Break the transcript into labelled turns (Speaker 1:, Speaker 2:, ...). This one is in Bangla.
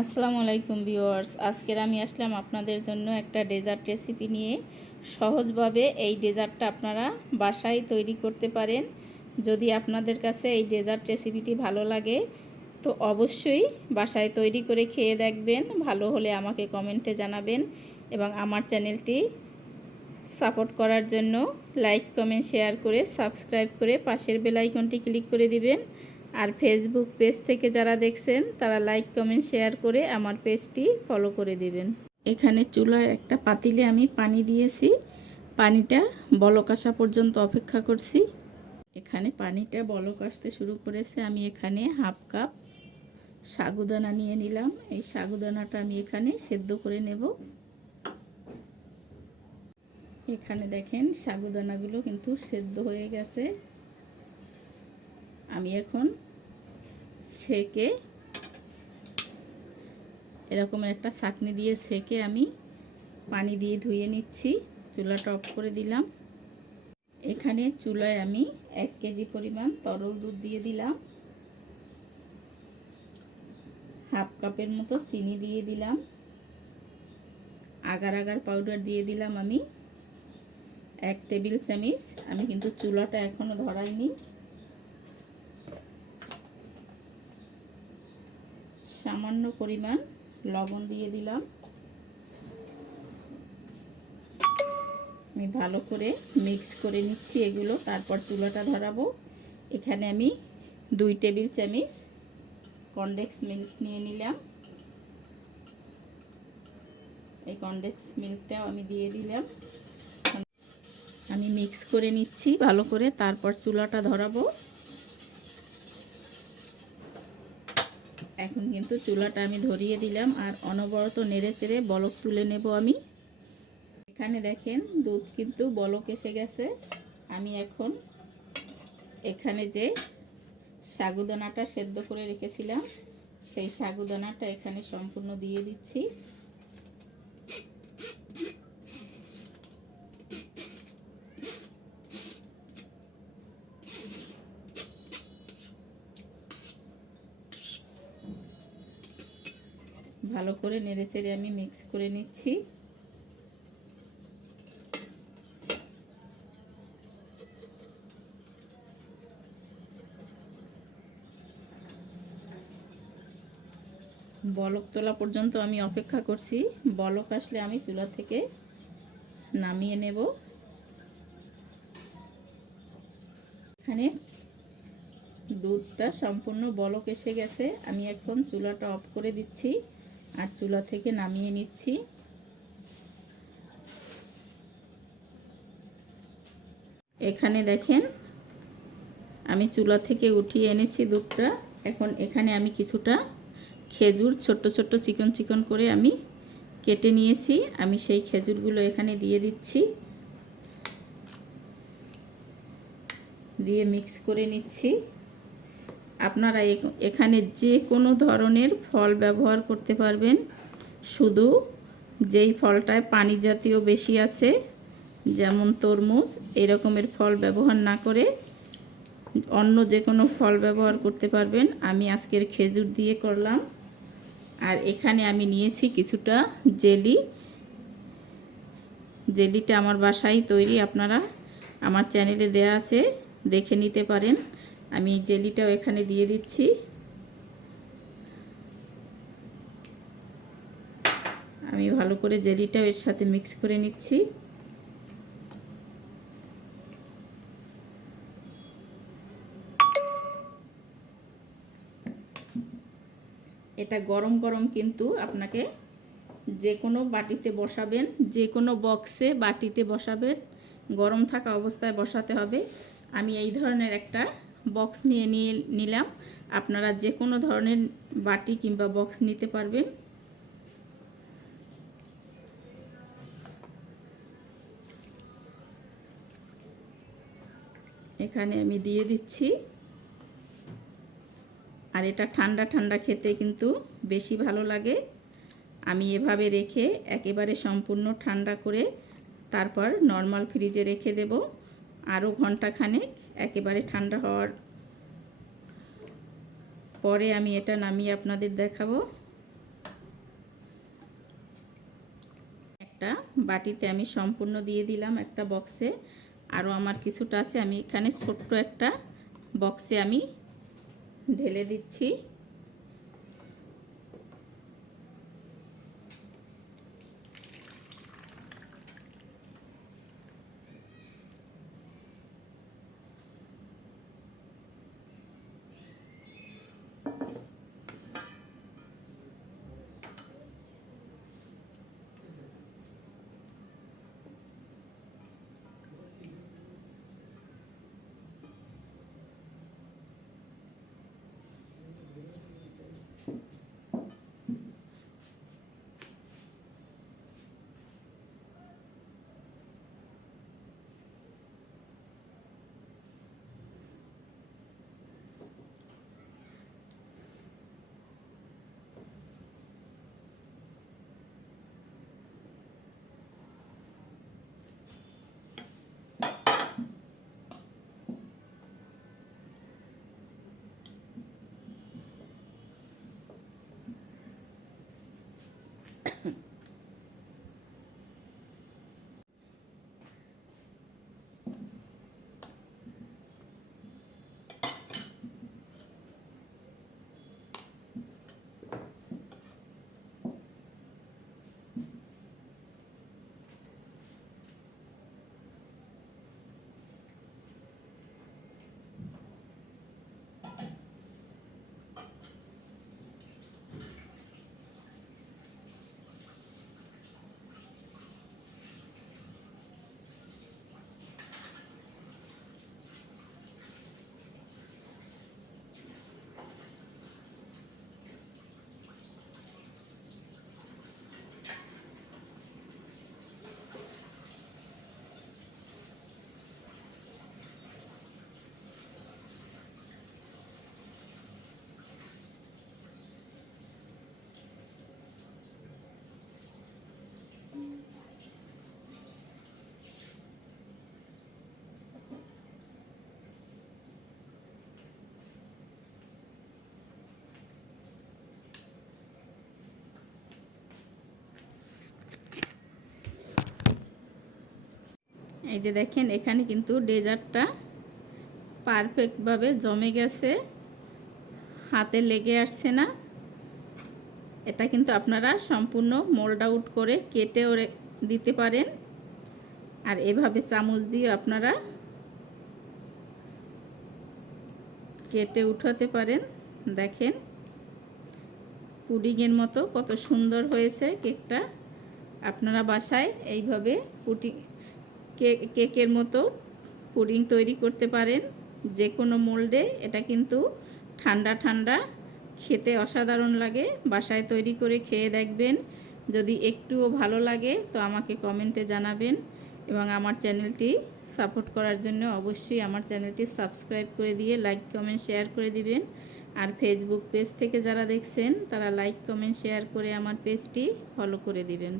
Speaker 1: আসসালামু আলাইকুম ভিউয়ার্স। আজকের আমি আসলাম আপনাদের জন্য একটা ডেজার্ট রেসিপি নিয়ে। সহজভাবে এই ডেজার্টটা আপনারা বাসায় তৈরি করতে পারেন। যদি আপনাদের কাছে এই ডেজার্ট রেসিপিটি ভালো লাগে, তো অবশ্যই বাসায় তৈরি করে খেয়ে দেখবেন। ভালো হলে আমাকে কমেন্টে জানাবেন এবং আমার চ্যানেলটি সাপোর্ট করার জন্য লাইক, কমেন্ট, শেয়ার করে সাবস্ক্রাইব করে পাশের বেল আইকনটি ক্লিক করে দিবেন। আর ফেসবুক পেজ থেকে যারা দেখছেন, তারা লাইক কমেন্ট শেয়ার করে আমার পেজটি ফলো করে দিবেন। এখানে চুলায় একটা পাতিলে আমি পানি দিয়েছি। পানিটা বলক আসা পর্যন্ত অপেক্ষা করছি। এখানে পানিটা বলক আসতে শুরু করেছে। আমি এখানে হাফ কাপ সাগুদানা নিয়ে নিলাম। এই সাগুদানাটা আমি এখানে সেদ্ধ করে নেব। এখানে দেখেন সাগুদানাগুলো কিন্তু সেদ্ধ হয়ে গেছে। আমি এখন সেকে এরকম একটা ছাকনি দিয়ে সেকে আমি পানি দিয়ে ধুয়ে নিচ্ছি, চুলাটা অফ করে দিলাম। এখানে চুলায় আমি এক কেজি পরিমাণ তরল দুধ দিয়ে দিলাম। হাফ কাপের মতো চিনি দিয়ে দিলাম। আগার আগার পাউডার দিয়ে দিলাম আমি। এক টেবিল চামিচ, আমি কিন্তু চুলাটা এখনও ধরাইনি। সামান্য পরিমাণ লবণ দিয়ে দিলাম। আমি ভালো করে মিক্স করে নিচ্ছি এগুলো, তারপর চুলাটা ধরাবো। এখানে আমি দুই টেবিল চামিচ কনডেক্স মিল্ক নিয়ে নিলাম। এই কনডেক্স মিল্কটাও আমি দিয়ে দিলাম। আমি মিক্স করে নিচ্ছি ভালো করে, তারপর চুলাটা ধরাবো। এখন কিন্তু চুলাটা আমি ধরিয়ে দিলাম আর অনবরত নেড়ে চেড়ে বলক তুলে নেব আমি। এখানে দেখেন দুধ কিন্তু বলক এসে গেছে। আমি এখন এখানে যে সাগুদানাটা সেদ্ধ করে রেখেছিলাম, সেই সাগুদানাটা এখানে সম্পূর্ণ দিয়ে দিচ্ছি। ভালো করে নেড়ে চেড়ে আমি মিক্স করে নিচ্ছি। বলক তোলা পর্যন্ত আমি অপেক্ষা করছি। বলক আসলে আমি চুলা থেকে নামিয়ে নেব। এখানে দুধটা সম্পূর্ণ বলক এসে গেছে। আমি এখন চুলাটা অফ করে দিচ্ছি। আর চুলা থেকে নামিয়ে নিচ্ছি। এখানে দেখেন, আমি চুলা থেকে উঠিয়ে এনেছি দুধটা। এখন এখানে আমি কিছুটা খেজুর, ছোট্ট ছোট্ট চিকন চিকন করে আমি কেটে নিয়েছি। আমি সেই খেজুরগুলো এখানে দিয়ে দিচ্ছি। দিয়ে মিক্স করে নিচ্ছি। আপনারা এখানে যে কোনো ধরনের ফল ব্যবহার করতে পারবেন। শুধু যেই ফলটায় পানি জাতীয় বেশি আছে, যেমন তরমুজ, এরকমের ফল ব্যবহার না করে অন্য যে কোনো ফল ব্যবহার করতে পারবেন। আমি আজকের খেজুর দিয়ে করলাম। আর এখানে আমি নিয়েছি কিছুটা জেলি। জেলিটা আমার বাসায় তৈরি, আপনারা আমার চ্যানেলে দেয়া আছে, দেখে নিতে পারেন। আমি জেলিটাও এখানে দিয়ে দিচ্ছি। আমি ভালো করে জেলিটাও এর সাথে মিক্স করে নিচ্ছি। এটা গরম গরম কিন্তু আপনাকে যে কোনো বাটিতে বসাবেন যে কোনো বক্সে বাটিতে বসাবেন, গরম থাকা অবস্থায় বসাতে হবে। আমি এই ধরনের একটা বক্স নিয়ে নিয়ে নিলাম। আপনারা যে কোনো ধরনের বাটি কিংবা বক্স নিতে পারবেন। এখানে আমি দিয়ে দিচ্ছি। আর এটা ঠান্ডা ঠান্ডা খেতে কিন্তু বেশি ভালো লাগে। আমি এভাবে রেখে একেবারে সম্পূর্ণ ঠান্ডা করে তারপর নর্মাল ফ্রিজে রেখে দেব। আরও ঘন্টাখানেক একেবারে ঠান্ডা হওয়ার পরে আমি এটা নামিয়ে আপনাদের দেখাবো। একটা বাটিতে আমি সম্পূর্ণ দিয়ে দিলাম একটা বক্সে। আরও আমার কিছুটা আছে, আমি এখানে ছোট্ট একটা বক্সে আমি ঢেলে দিচ্ছি। এই যে দেখেন, এখানে কিন্তু ডেজার্টটা পারফেক্টভাবে জমে গেছে। হাতে লেগে আসছে না। এটা কিন্তু আপনারা সম্পূর্ণ মোল্ড আউট করে কেটেও দিতে পারেন। আর এভাবে চামচ দিয়ে আপনারা কেটে উঠাতে পারেন। দেখেন, পুডিংয়ের মতো কত সুন্দর হয়েছে কেকটা। আপনারা বাসায় এইভাবে কে- কেকের মতো পুডিং তৈরি করতে পারেন। যে কোনো মোল্ডে এটা কিন্তু ঠান্ডা ঠান্ডা, খেতে অসাধারণ লাগে। বাসায় তৈরি করে খেয়ে দেখবেন। যদি একটুও ভালো লাগে তো আমাকে কমেন্টে জানাবেন এবং আমার চ্যানেলটি সাপোর্ট করার জন্য অবশ্যই আমার চ্যানেলটি সাবস্ক্রাইব করে দিয়ে লাইক, কমেন্ট, শেয়ার করে দিবেন। আর ফেসবুক পেজ থেকে যারা দেখছেন তারা লাইক, কমেন্ট, শেয়ার করে আমার পেজটি ফলো করে দিবেন।